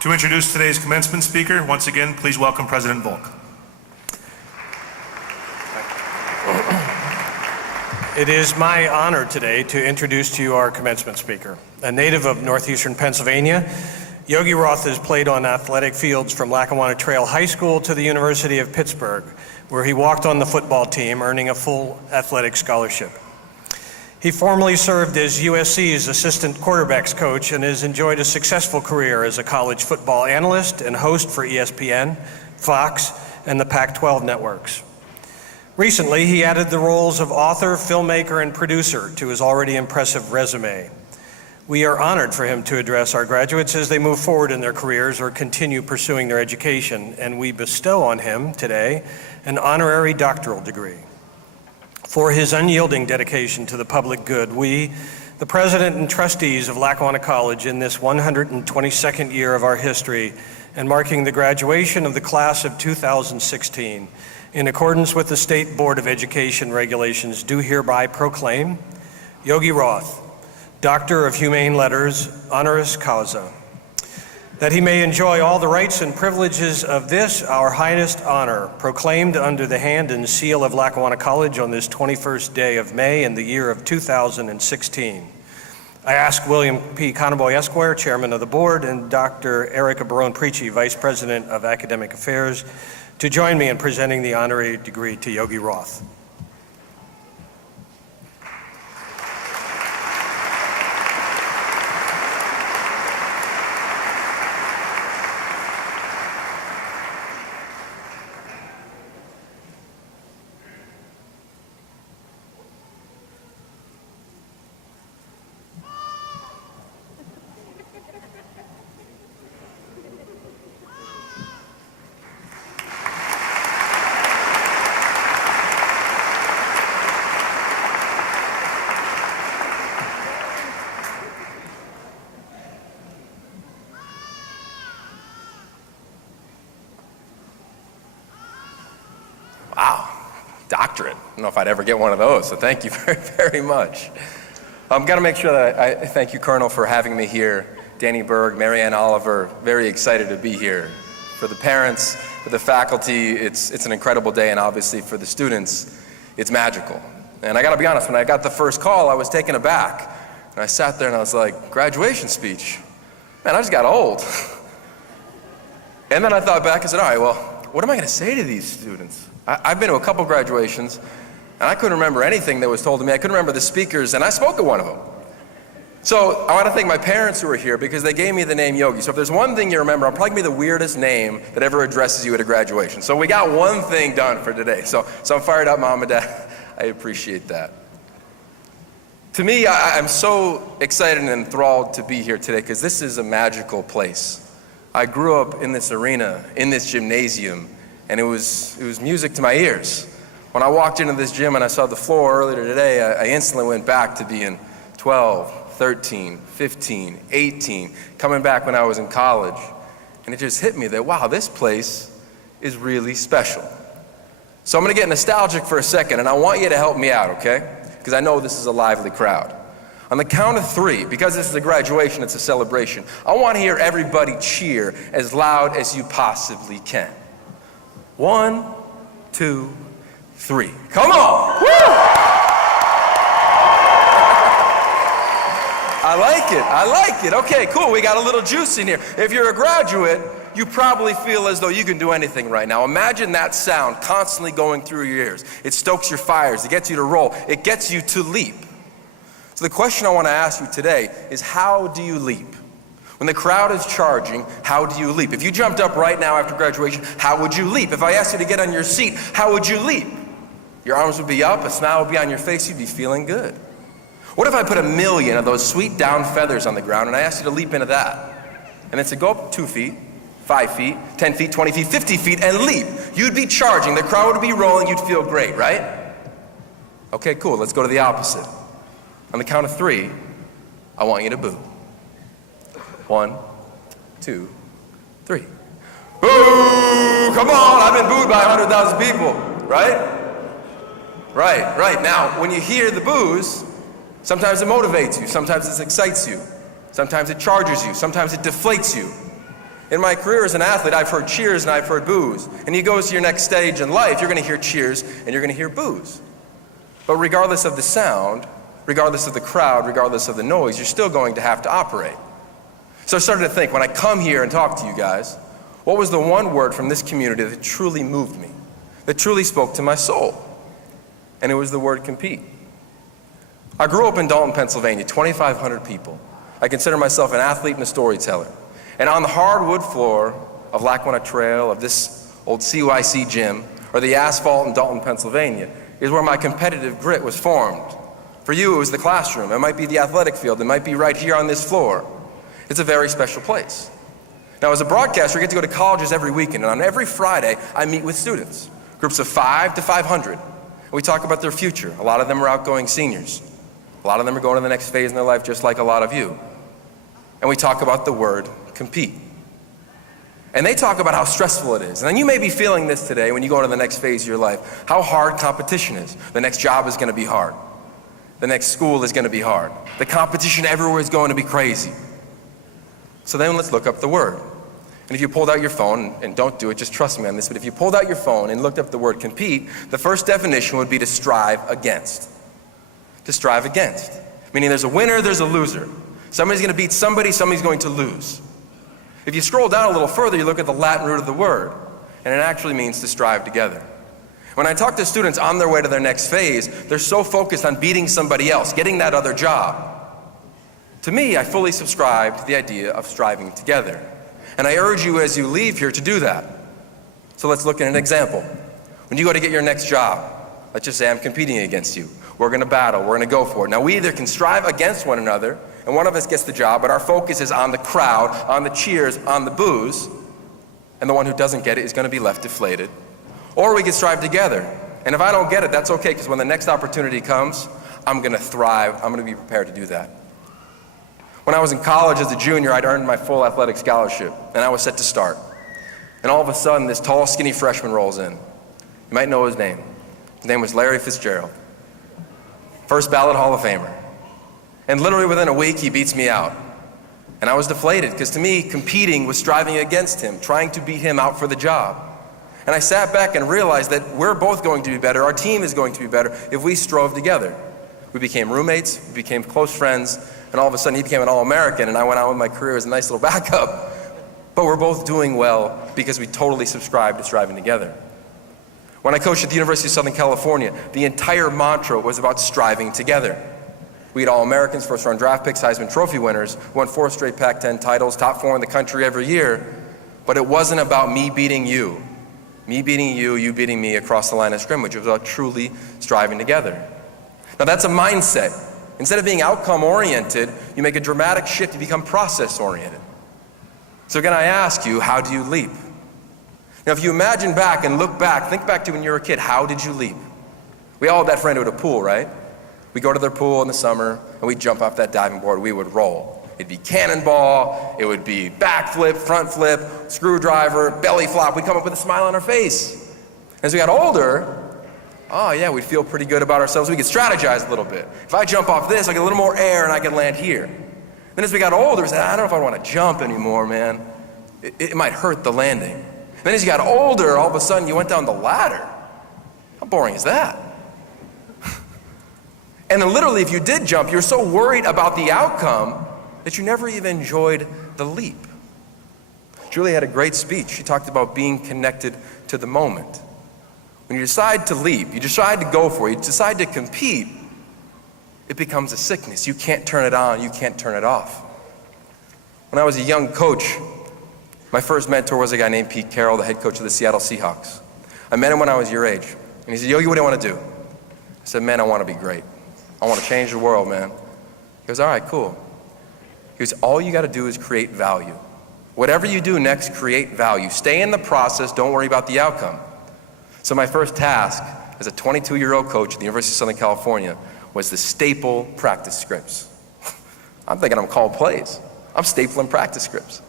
To introduce today's commencement speaker, once again, please welcome President Volk. It is my honor today to introduce to you our commencement speaker. A native of northeastern Pennsylvania, Yogi Roth has played on athletic fields from Lackawanna Trail High School to the University of Pittsburgh, where he walked on the football team, earning a full athletic scholarship. He formerly served as USC's assistant quarterbacks coach and has enjoyed a successful career as a college football analyst and host for ESPN, Fox, and the Pac-12 networks. Recently, he added the roles of author, filmmaker, and producer to his already impressive resume. We are honored for him to address our graduates as they move forward in their careers or continue pursuing their education, and we bestow on him today an honorary doctoral degree. For his unyielding dedication to the public good, we, the president and trustees of Lackawanna College in this 122nd year of our history and marking the graduation of the class of 2016, in accordance with the State Board of Education regulations, do hereby proclaim Yogi Roth, Doctor of Humane Letters, honoris causa, that he may enjoy all the rights and privileges of this, our highest honor, proclaimed under the hand and seal of Lackawanna College on this 21st day of May in the year of 2016. I ask William P. Conaboy, Esquire, Chairman of the Board, and Dr. Erica Barone-Preachy, Vice President of Academic Affairs, to join me in presenting the honorary degree to Yogi Roth. Wow, doctorate. I don't know if I'd ever get one of those, so thank you very, very much. I've got to make sure that I thank you, Colonel, for having me here. Danny Berg, Marianne Oliver, very excited to be here. For the parents, for the faculty, it's an incredible day, and obviously for the students, it's magical. And I got to be honest, when I got the first call, I was taken aback. And I sat there and I was like, graduation speech? Man, I just got old. And then I thought back and said, all right, well, what am I going to say to these students? I've been to a couple graduations, and I couldn't remember anything that was told to me. I couldn't remember the speakers, and I spoke at one of them. So I want to thank my parents who are here because they gave me the name Yogi. So if there's one thing you remember, I'm probably going to be the weirdest name that ever addresses you at a graduation. So we got one thing done for today. So I'm fired up, Mom and Dad. I appreciate that. To me, I'm so excited and enthralled to be here today because this is a magical place. I grew up in this arena, in this gymnasium, and it was music to my ears. When I walked into this gym and I saw the floor earlier today, I instantly went back to being 12, 13, 15, 18, coming back when I was in college. And it just hit me that, wow, this place is really special. So I'm gonna get nostalgic for a second, and I want you to help me out, okay? Because I know this is a lively crowd. On the count of three, because this is a graduation, it's a celebration, I want to hear everybody cheer as loud as you possibly can. 1, 2, 3. Come on! Woo! I like it. Okay, cool, we got a little juice in here. If you're a graduate, you probably feel as though you can do anything right now. Imagine that sound constantly going through your ears. It stokes your fires, it gets you to roll, it gets you to leap. So the question I want to ask you today is, how do you leap? When the crowd is charging, how do you leap? If you jumped up right now after graduation, how would you leap? If I asked you to get on your seat, how would you leap? Your arms would be up, a smile would be on your face, you'd be feeling good. What if I put 1,000,000 of those sweet down feathers on the ground and I asked you to leap into that? And then to go up 2 feet, 5 feet, 10 feet, 20 feet, 50 feet, and leap. You'd be charging, the crowd would be rolling, you'd feel great, right? Okay, cool, let's go to the opposite. On the count of 3, I want you to boo. 1, 2, 3. Boo! Come on, I've been booed by 100,000 people, right? Right. Now, when you hear the boos, sometimes it motivates you, sometimes it excites you, sometimes it charges you, sometimes it deflates you. In my career as an athlete, I've heard cheers and I've heard boos. And you go to your next stage in life, you're going to hear cheers and you're going to hear boos. But regardless of the sound, regardless of the crowd, regardless of the noise, you're still going to have to operate. So I started to think, when I come here and talk to you guys, what was the one word from this community that truly moved me, that truly spoke to my soul? And it was the word compete. I grew up in Dalton, Pennsylvania, 2,500 people. I consider myself an athlete and a storyteller. And on the hardwood floor of Lackawanna Trail, of this old CYC gym, or the asphalt in Dalton, Pennsylvania, is where my competitive grit was formed. For you, it was the classroom. It might be the athletic field. It might be right here on this floor. It's a very special place. Now, as a broadcaster, I get to go to colleges every weekend, and on every Friday, I meet with students, groups of 5 to 500. And we talk about their future. A lot of them are outgoing seniors. A lot of them are going to the next phase in their life, just like a lot of you. And we talk about the word compete. And they talk about how stressful it is. And then you may be feeling this today when you go into the next phase of your life, how hard competition is. The next job is going to be hard. The next school is going to be hard. The competition everywhere is going to be crazy. So then let's look up the word. And if you pulled out your phone, and don't do it, just trust me on this, but if you pulled out your phone and looked up the word compete, the first definition would be to strive against. To strive against. Meaning there's a winner, there's a loser. Somebody's going to beat somebody, somebody's going to lose. If you scroll down a little further, you look at the Latin root of the word, and it actually means to strive together. When I talk to students on their way to their next phase, they're so focused on beating somebody else, getting that other job. To me, I fully subscribe to the idea of striving together. And I urge you as you leave here to do that. So let's look at an example. When you go to get your next job, let's just say I'm competing against you. We're going to battle, we're going to go for it. Now we either can strive against one another, and one of us gets the job, but our focus is on the crowd, on the cheers, on the boos, and the one who doesn't get it is going to be left deflated. Or we can strive together. And if I don't get it, that's okay, because when the next opportunity comes, I'm going to thrive. I'm going to be prepared to do that. When I was in college as a junior, I'd earned my full athletic scholarship, and I was set to start. And all of a sudden, this tall, skinny freshman rolls in. You might know his name. His name was Larry Fitzgerald. First ballot Hall of Famer. And literally within a week, he beats me out. And I was deflated, because to me, competing was striving against him, trying to beat him out for the job. And I sat back and realized that we're both going to be better, our team is going to be better, if we strove together. We became roommates, we became close friends, and all of a sudden he became an All-American, and I went on with my career as a nice little backup. But we're both doing well because we totally subscribed to striving together. When I coached at the University of Southern California, the entire mantra was about striving together. We had All-Americans, first-round draft picks, Heisman Trophy winners, won 4 straight Pac-10 titles, top 4 in the country every year. But it wasn't about me beating you, you beating me across the line of scrimmage. It was about truly striving together. Now that's a mindset. Instead of being outcome-oriented, you make a dramatic shift, you become process-oriented. So again, I ask you, how do you leap? Now if you imagine back and look back, think back to when you were a kid, how did you leap? We all had that friend who had a pool, right? We go to their pool in the summer, and we'd jump off that diving board, we would roll. It'd be cannonball, it would be backflip, front flip, screwdriver, belly flop. We'd come up with a smile on our face. As we got older, oh yeah, we'd feel pretty good about ourselves. We could strategize a little bit. If I jump off this, I get a little more air and I can land here. Then as we got older, we said, I don't know if I want to jump anymore, man. It might hurt the landing. Then as you got older, all of a sudden you went down the ladder. How boring is that? And then literally, if you did jump, you're so worried about the outcome that you never even enjoyed the leap. Julie had a great speech. She talked about being connected to the moment. When you decide to leap, you decide to go for it, you decide to compete, it becomes a sickness. You can't turn it on, you can't turn it off. When I was a young coach, my first mentor was a guy named Pete Carroll, the head coach of the Seattle Seahawks. I met him when I was your age. And he said, Yogi, what do you want to do? I said, man, I want to be great. I want to change the world, man. He goes, all right, cool. He goes, all you got to do is create value. Whatever you do next, create value. Stay in the process, don't worry about the outcome. So my first task as a 22-year-old coach at the University of Southern California was the staple practice scripts. I'm thinking I'm called plays. I'm stapling practice scripts.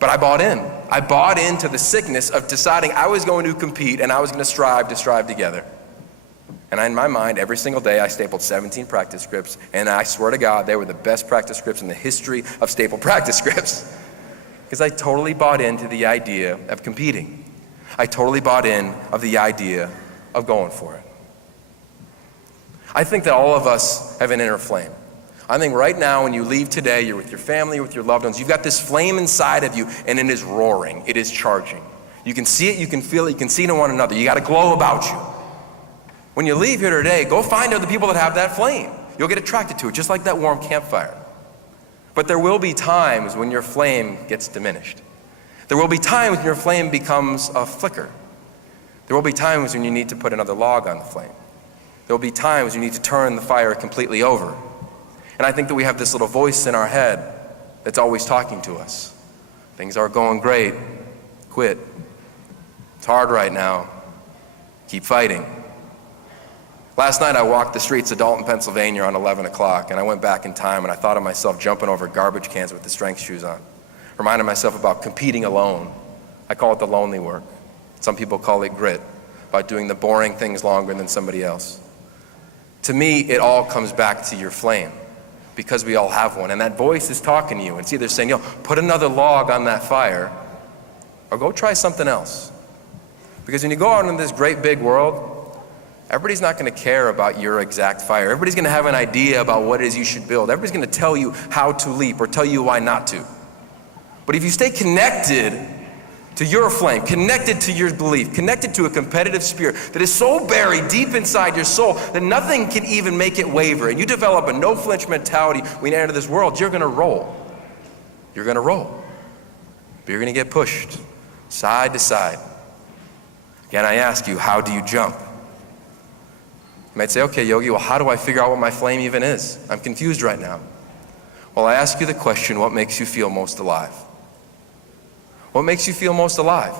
But I bought in. I bought into the sickness of deciding I was going to compete and I was going to strive together. And in my mind, every single day, I stapled 17 practice scripts, and I swear to God, they were the best practice scripts in the history of staple practice scripts. Because I totally bought into the idea of competing. I totally bought in of the idea of going for it. I think that all of us have an inner flame. I think right now when you leave today, you're with your family, with your loved ones, you've got this flame inside of you and it is roaring, it is charging. You can see it, you can feel it, you can see it in one another. You got a glow about you. When you leave here today, go find other people that have that flame. You'll get attracted to it, just like that warm campfire. But there will be times when your flame gets diminished. There will be times when your flame becomes a flicker. There will be times when you need to put another log on the flame. There will be times you need to turn the fire completely over. And I think that we have this little voice in our head that's always talking to us. Things are going great. Quit. It's hard right now. Keep fighting. Last night I walked the streets of Dalton, Pennsylvania around 11 o'clock, and I went back in time and I thought of myself jumping over garbage cans with the strength shoes on. Reminded myself about competing alone. I call it the lonely work. Some people call it grit, about doing the boring things longer than somebody else. To me, it all comes back to your flame, because we all have one. And that voice is talking to you. It's either saying, put another log on that fire, or go try something else. Because when you go out in this great big world, everybody's not going to care about your exact fire. Everybody's going to have an idea about what it is you should build. Everybody's going to tell you how to leap or tell you why not to. But if you stay connected to your flame, connected to your belief, connected to a competitive spirit that is so buried deep inside your soul that nothing can even make it waver, and you develop a no-flinch mentality when you enter this world, you're going to roll. You're going to roll. But you're going to get pushed side to side. Again, I ask you, how do you jump? You might say, okay, Yogi, well, how do I figure out what my flame even is? I'm confused right now. Well, I ask you the question, what makes you feel most alive? What makes you feel most alive?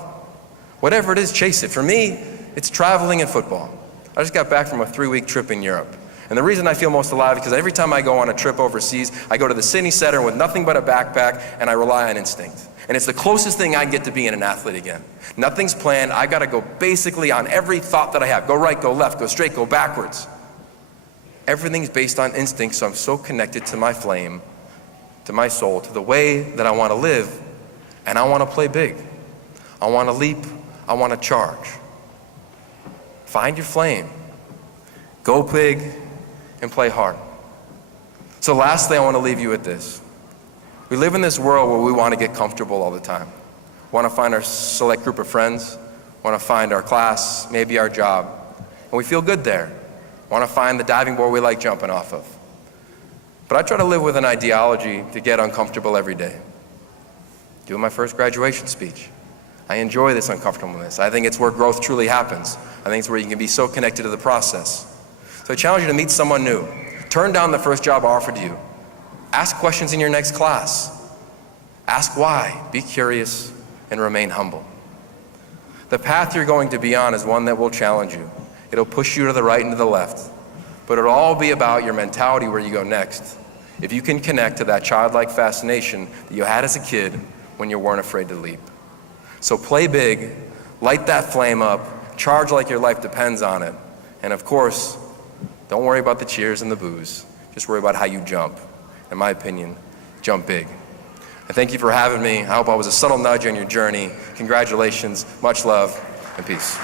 Whatever it is, chase it. For me, it's traveling and football. I just got back from a 3-week trip in Europe. And the reason I feel most alive is because every time I go on a trip overseas, I go to the city center with nothing but a backpack and I rely on instinct. And it's the closest thing I get to being an athlete again. Nothing's planned. I got to go basically on every thought that I have. Go right, go left, go straight, go backwards. Everything's based on instinct, so I'm so connected to my flame, to my soul, to the way that I want to live. And I want to play big. I want to leap. I want to charge. Find your flame. Go big and play hard. So lastly, I want to leave you with this. We live in this world where we want to get comfortable all the time. We want to find our select group of friends. We want to find our class, maybe our job. And we feel good there. We want to find the diving board we like jumping off of. But I try to live with an ideology to get uncomfortable every day. Doing my first graduation speech. I enjoy this uncomfortableness. I think it's where growth truly happens. I think it's where you can be so connected to the process. So I challenge you to meet someone new. Turn down the first job offered to you. Ask questions in your next class. Ask why. Be curious and remain humble. The path you're going to be on is one that will challenge you. It'll push you to the right and to the left. But it'll all be about your mentality where you go next. If you can connect to that childlike fascination that you had as a kid when you weren't afraid to leap. So play big, light that flame up, charge like your life depends on it. And of course, don't worry about the cheers and the boos. Just worry about how you jump. In my opinion, jump big. And thank you for having me. I hope I was a subtle nudge on your journey. Congratulations, much love, and peace.